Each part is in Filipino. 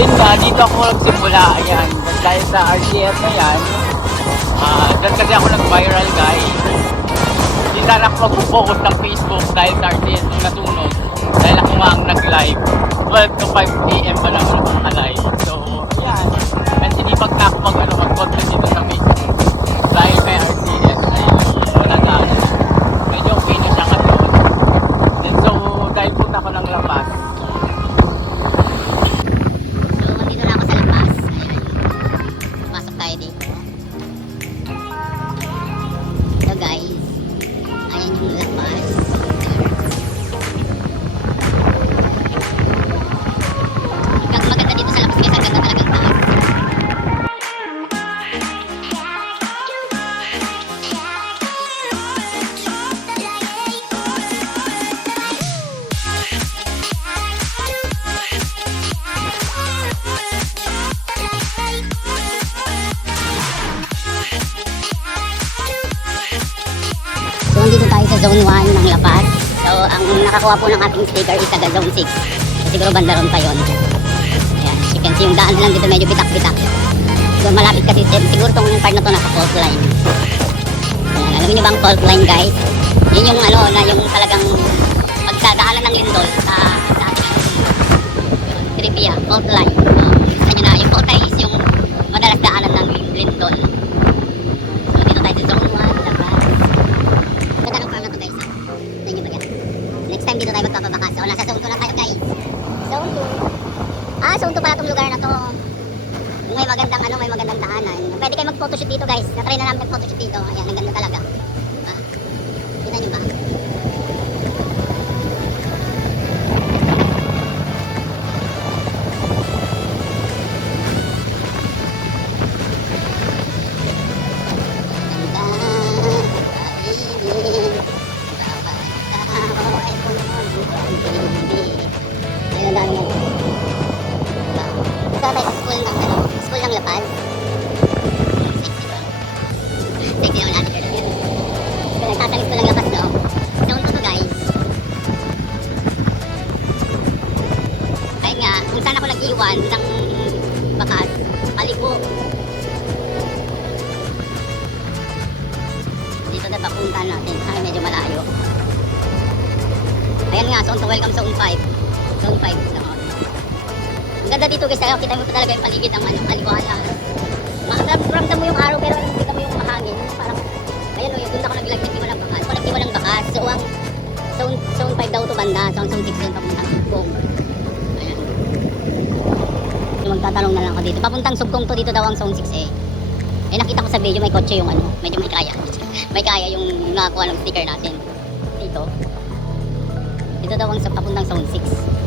ayun nga, dito ako nagsimula. Ayan, dahil sa RCS na yan, dyan kasi ako nag-viral guys. Hindi sana ako mag-focus ng Facebook dahil sa RCS yung natunog. Dahil ako nga ang nag-live. 12 to 5 PM pa naman ako naka-live. So, ayan. At sinipag na ako mag-content dito sa Facebook. Dahil may RCS, ayun, wala na. Medyo okay na siya ngayon. And so, dahil punta ako ng labas. So, nandito na ako sa labas. Ayan. Pasok tayo dito. So guys, ayan yung labas. Maganda dito sa labas kasi ang ganda talagang taas. So, dito tayo sa Zone 1 ng La Paz. So, ang nakakuha po ng ating sticker is taga Zone 6. So, siguro bandaron pa yun. Ayan, you can see yung daan lang dito medyo bitak-bitak. So, malapit kasi siguro tong part na to nasa fault line. Ayan, alam niyo ba ang fault line guys? Yun yung ano, na yung talagang pagdadaanan ng lindol sa ating trivia, fault line. So, nyo na, yung fault line is yung madalas daanan ng lindol. So, dito tayo sa Zone 1, La Paz. Ganda ng farm na to guys. Tignan nyo ba yan? Next time dito tayo magpapabakas. So, nasa Zone 2 na tayo guys. Zone 2. Zone 2 pala itong lugar na to. May magandang ano, may magandang daanan. Pwede kayo mag-photoshoot dito guys. Na-try na namin mag-photoshoot dito. Ayan, ang ganda talaga. Kita nyo ba? School ng La Paz. Sexy naman natin. So, nagtatalis ko lang La Paz, no? Zone 2 to guys. Ayun nga, kung saan ako nag-iwan ng bakas, paligo. Dito na papunta natin. Ay, medyo malayo. Ayan nga, Zone 2, welcome Zone 5. Zone 5 na. Ang ganda dito guys, kita mo talaga yung paligid ng aliwala. Ramdam mo yung araw pero kita mo yung mahangin. Parang, ayun o, yung doon ako naglagay ng bakas. Kung nagtiwa ng bakas, so ang zone 5 daw ito banda, so ang zone 6 yun papuntang Subkong. Ayan. So magtatanong na lang ako dito. Papuntang Subkong to, dito daw ang zone 6 eh. Eh nakita ko sa video may kotse yung ano, medyo may kaya. May kaya yung nakakuha ng sticker natin. Dito. Dito daw ang papuntang zone 6.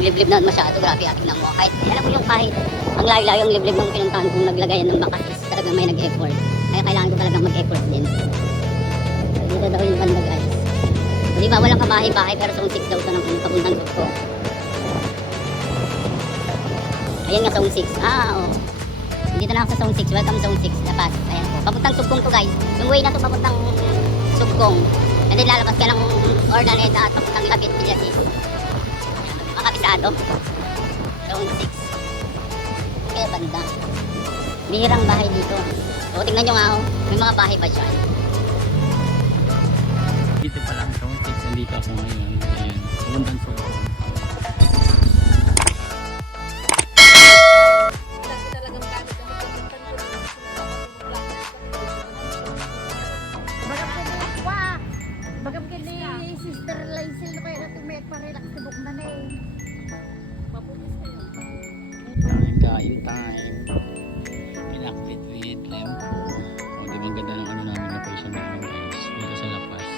Liblib na masyado, grabe ating mo. Kahit, alam mo yung kahit ang layo-layo yung liblib ng pinuntahan kung naglagayan ng bakas is talagang may nag-effort. Kaya kailangan ko talagang mag-effort din. So, dito daw yung banda guys. So, di ba walang kabahay-bahay pero zone 6 daw ito ng papuntang ko. Ayan nga zone 6. Oo. Dito na ako sa zone 6. Welcome zone 6. Dapat. Ayan po. Papuntang Subkong to guys. Yung way na to papuntang Subkong. And then lalabas ka ng Ordaneta at papuntang Labit, Villasis. Kabisado. Zone 6. Kaya banda. Bihirang bahay dito. So, tingnan nyo nga oh. May mga bahay ba dyan? Dito pa lang zone 6. Nandito ako ngayon. Ayan. Pumuntan sa Bagam kini sister Lysel na kaya natin may parelax tibok na na eh. Mapulis kayo. kain time. Inactive with lempo. O, di ba ang ganda ng ano namin location namin guys. Dito sa La Paz.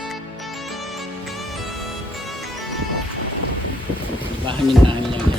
Diba hangin na hangin lang